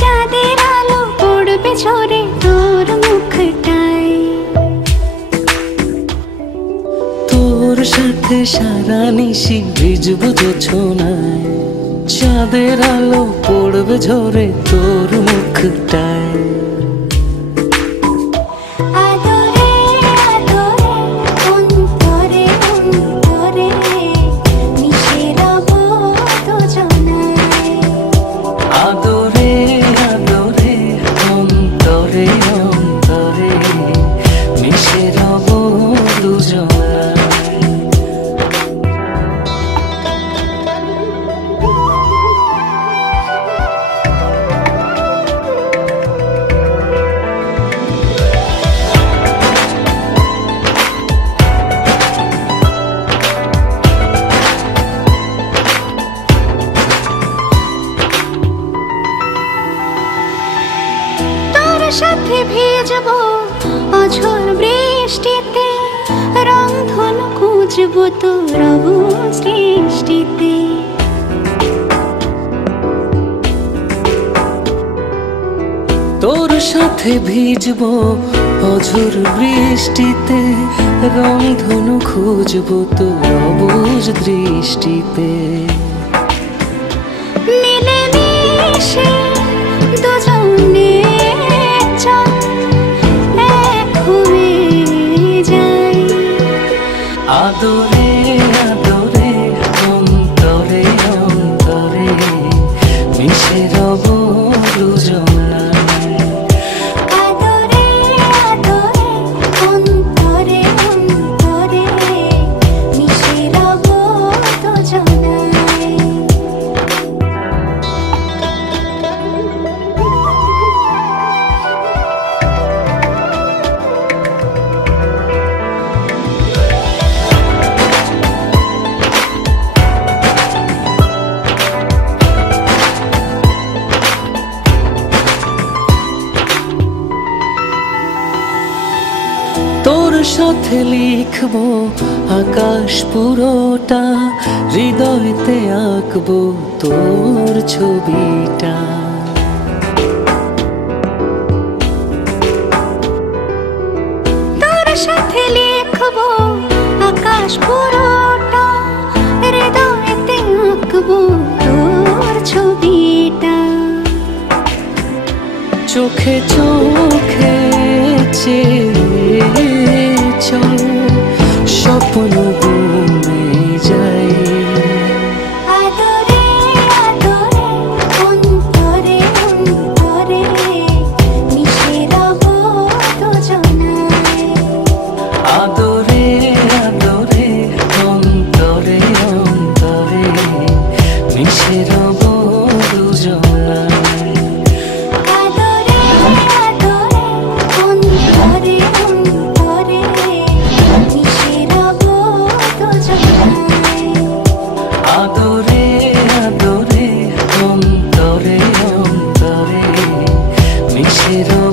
চাঁদের আলো পড়বে ঝরে তোর মুখটায়, তোর সাথে সারা নিশি ভিজবো জোছনায়। চাঁদের আলো পড়বে ঝরে তোর মুখটায়। সাথে ভিজবো অঝোর বৃষ্টিতে, রংধনু খুঁজবো তোর সৃষ্টিতে। তোর সাথে ভিজবো অঝোর বৃষ্টিতে, রংধনু খুঁজবো তোর অবুঝ দৃষ্টিতে। মিলে মিশে দুজনে আদরে আদরে অন্তরে অন্তরে মিশে রব দুজনায়। আদরে আদরে অন্তরে অন্তরে মিশে রব দুজনায়। তোর সাথে লিখবো আকাশ পুরোটা, হৃদয়তে আঁকবো তোর ছবিটা। তোর সাথে লিখবো আকাশ পুরোটা, হৃদয়তে আঁকবো তোর ছবিটা। চোখে চোখে চল স্বপ্ন বনে যাই। আদরে আদরে অন্তরে অন্তরে মিশে রব দুজনায়। আদরে আদরে অন্তরে অন্তরে মিশে রব দুজনায়। আদরে আদরে অন্তরে অন্তরে মিশে রব দুজনায়। আদরে আদরে অন্তরে অন্তরে মিশে রব